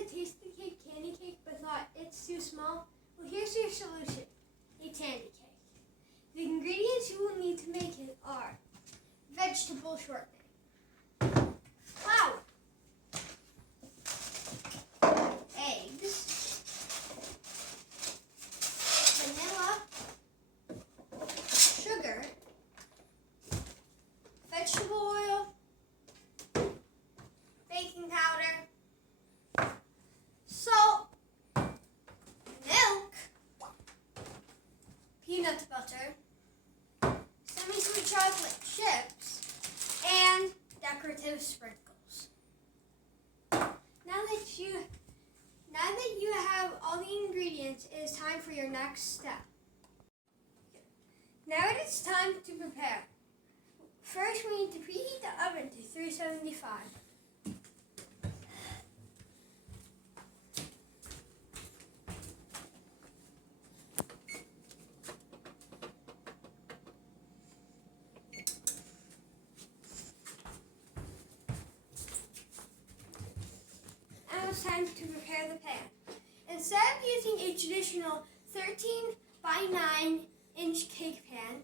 the Tasty Cake candy cake but thought it's too small? Well, here's your solution, a Tandy Cake. The ingredients you will need to make it are vegetable shortening, flour, eggs, vanilla, sugar, vegetable oil, baking powder, salt, milk, peanut butter, semi-sweet chocolate chips, and decorative sprinkles. Now that you have all the ingredients, it is time for your next step. Now it is time to prepare. First, we need to preheat the oven to 375. It's time to prepare the pan. Instead of using a traditional 13 by 9 inch cake pan,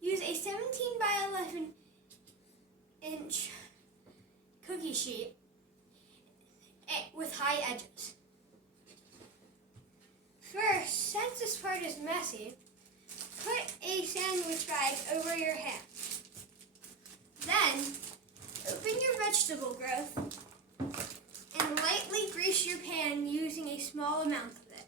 use a 17 by 11 inch cookie sheet with high edges. First, since this part is messy, put a sandwich bag over your hand. Then, open your vegetable growth and lightly grease your pan using a small amount of it.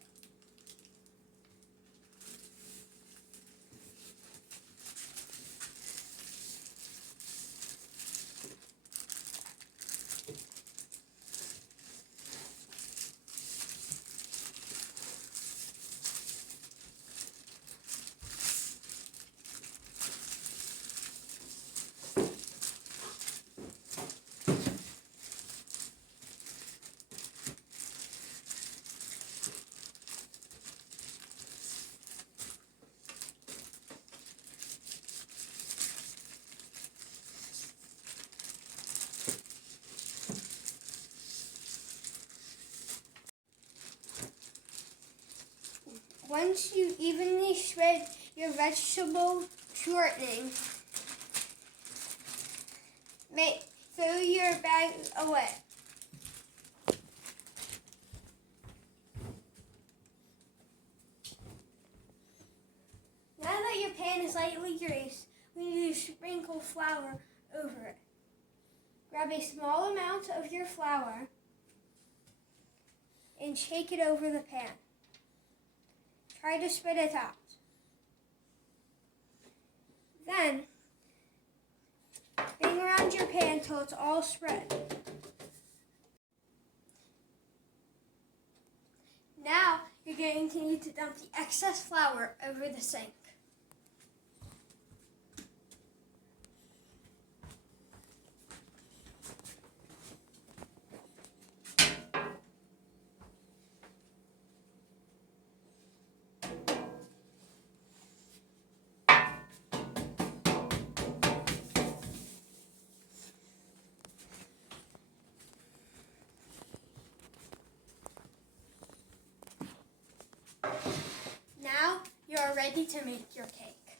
Once you evenly spread your vegetable shortening, throw your bag away. Now that your pan is lightly greased, we need to sprinkle flour over it. Grab a small amount of your flour and shake it over the pan. Try to spread it out. Then, bang around your pan until it's all spread. Now, you're going to need to dump the excess flour over the sink. Now you are ready to make your cake.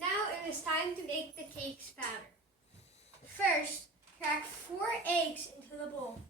Now it is time to make the cake's batter. First, crack 4 eggs into the bowl.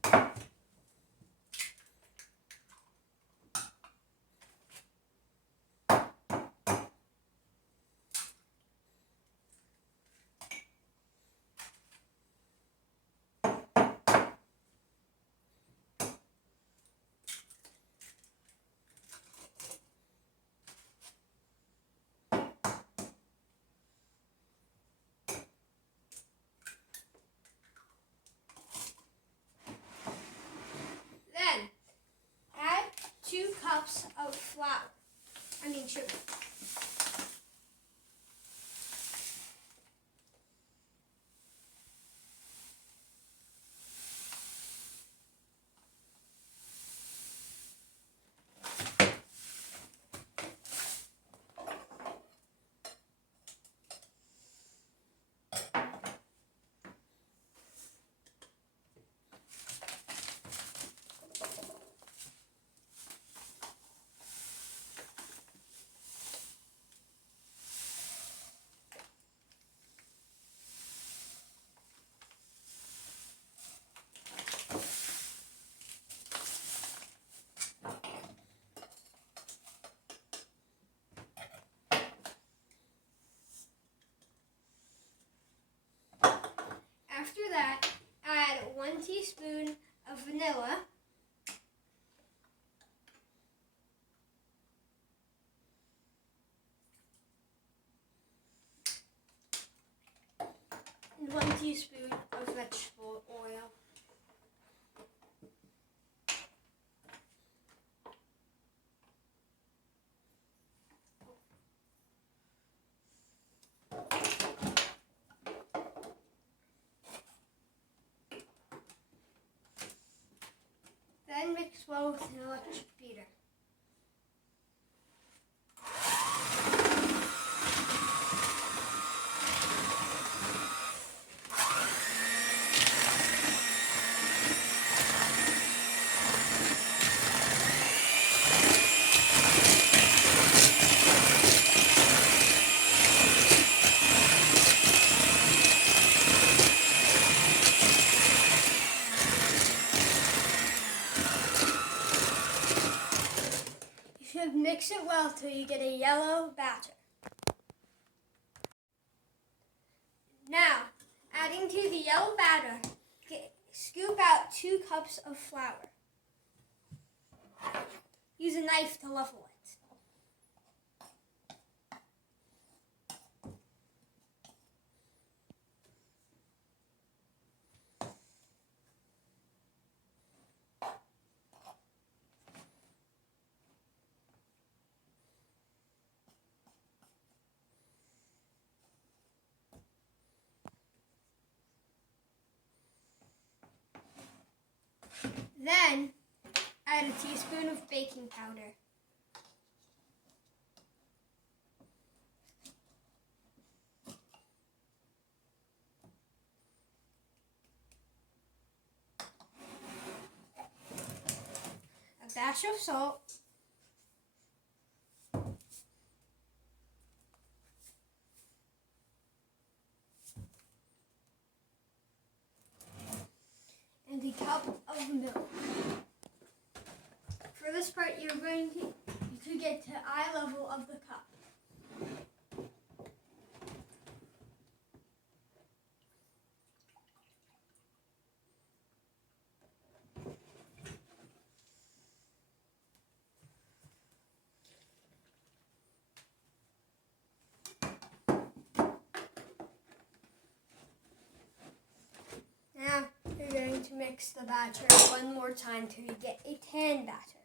Then, add 2 cups of sugar. 1 teaspoon of vegetable oil. Then mix well with an electric beater. Mix it well till you get a yellow batter. Now, adding to the yellow batter, scoop out 2 cups of flour. Use a knife to level it. Then, add a teaspoon of baking powder. A dash of salt. And a cup of milk. For this part, you could get to eye level of the cup. Now, you're going to mix the batter one more time till you get a tan batter.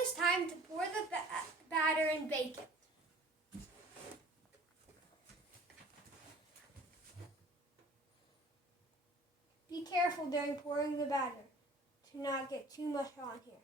It's time to pour the batter and bake it. Be careful during pouring the batter to not get too much on here.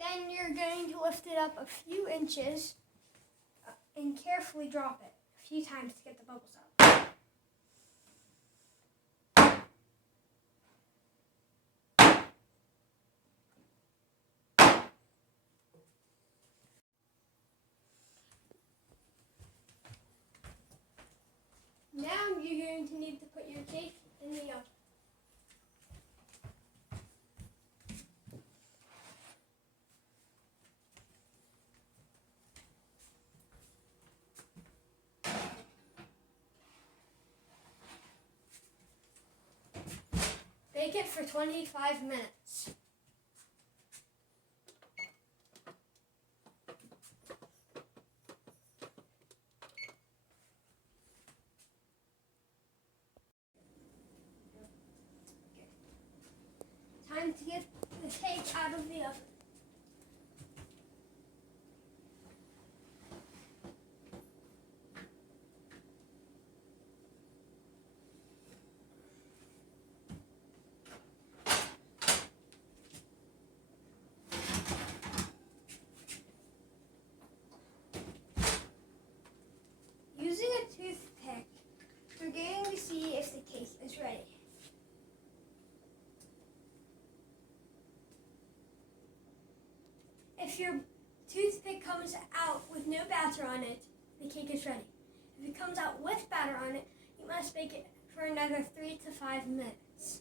Then you're going to lift it up a few inches and carefully drop it a few times to get the bubbles out. Now you're going to need to put your cake in the oven. Bake it for 25 minutes. Time to get the cake out of the oven. Using a toothpick, we're going to see if the cake is ready. If your toothpick comes out with no batter on it, the cake is ready. If it comes out with batter on it, you must bake it for another 3 to 5 minutes.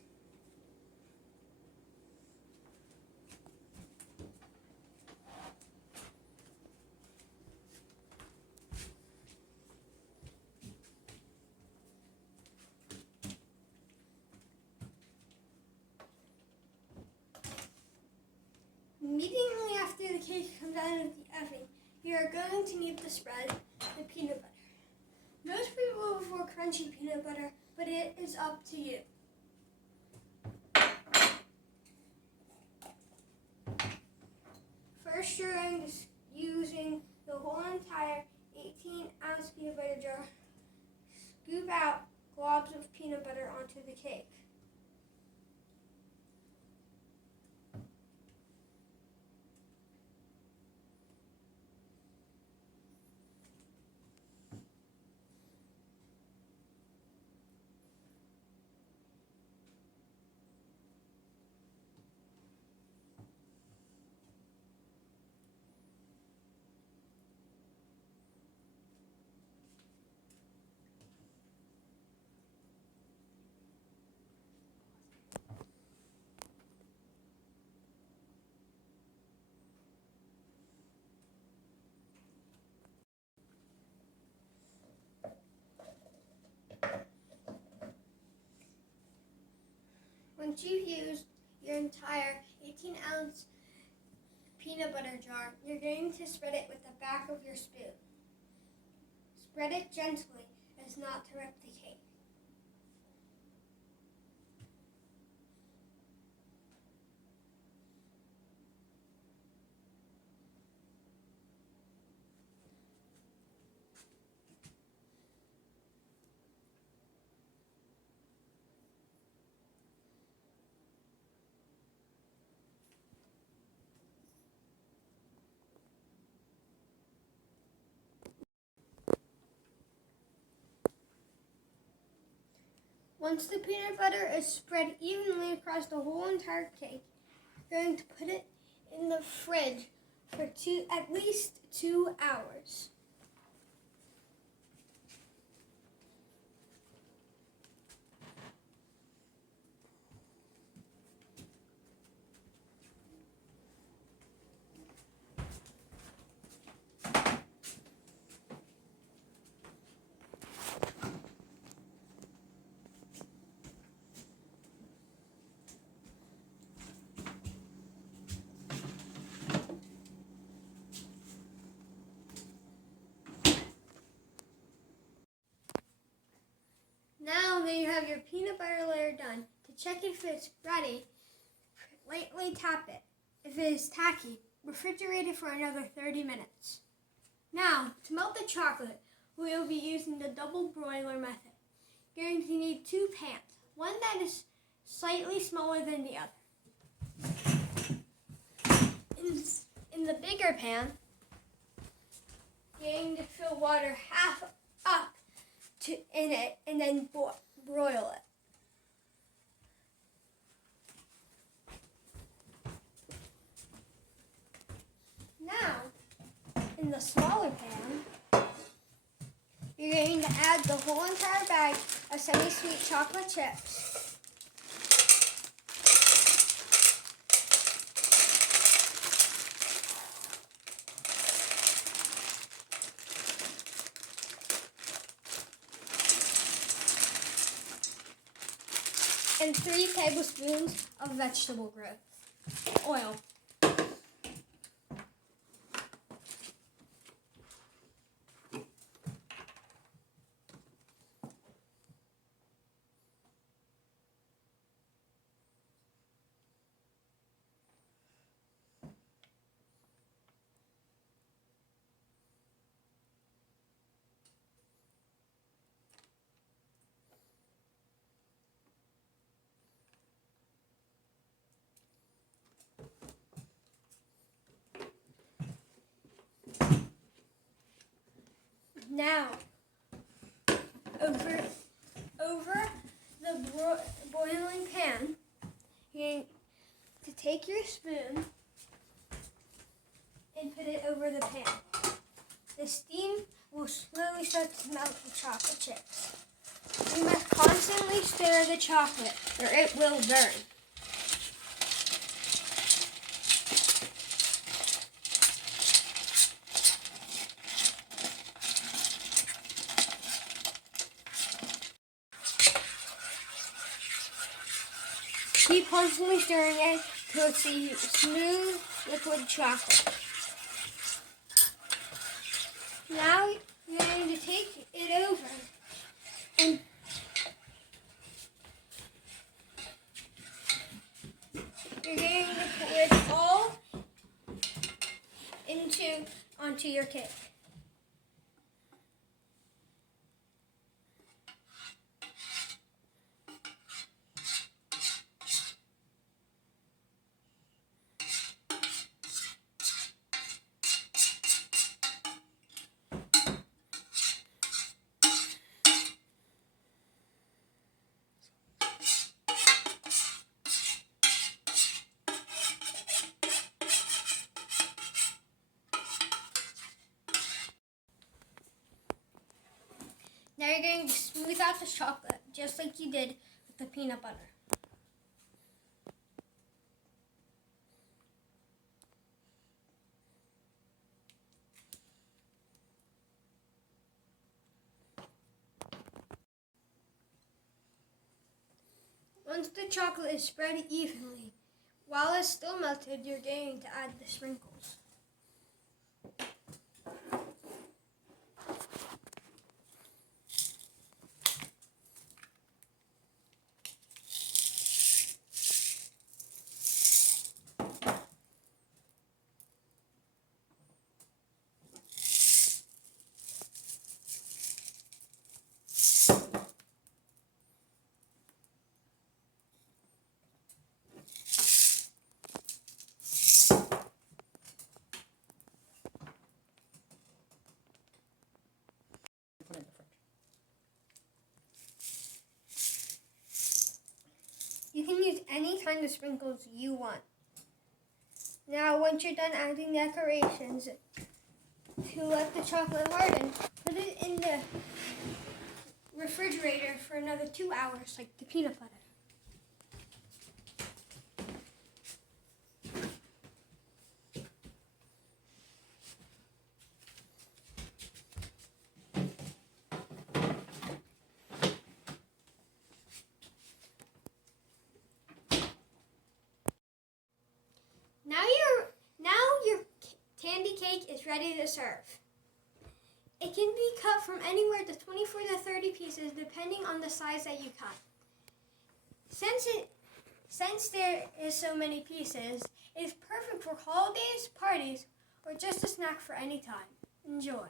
Immediately after the cake comes out of the oven, you are going to need to spread the peanut butter. Most people prefer crunchy peanut butter, but it is up to you. First, you're going to using the whole entire 18-ounce peanut butter jar. Scoop out globs of peanut butter onto the cake. Once you've used your entire 18-ounce peanut butter jar, you're going to spread it with the back of your spoon. Spread it gently as not to rip the cake. Once the peanut butter is spread evenly across the whole entire cake, you're going to put it in the fridge for at least 2 hours. Now that you have your peanut butter layer done, to check if it's ready, lightly tap it. If it is tacky, refrigerate it for another 30 minutes. Now, to melt the chocolate, we will be using the double broiler method. You're going to need 2 pans, one that is slightly smaller than the other. In the bigger pan, you're going to fill water half up in it and then broil it. Now, in the smaller pan, you're going to add the whole entire bag of semi-sweet chocolate chips. And 3 tablespoons of vegetable oil. Now, over the boiling pan, you're going to take your spoon and put it over the pan. The steam will slowly start to melt the chocolate chips. You must constantly stir the chocolate or it will burn. Keep constantly stirring it until it's a smooth liquid chocolate. Now you're going to take it over and you're going to pour it all onto your cake. Now you're going to smooth out the chocolate, just like you did with the peanut butter. Once the chocolate is spread evenly, while it's still melted, you're going to add the sprinkles. You can use any kind of sprinkles you want. Now, once you're done adding decorations, to let the chocolate harden, put it in the refrigerator for another 2 hours, like the peanut butter. Now your Tandy Cake is ready to serve. It can be cut from anywhere to 24 to 30 pieces depending on the size that you cut. Since there is so many pieces, it is perfect for holidays, parties, or just a snack for any time. Enjoy.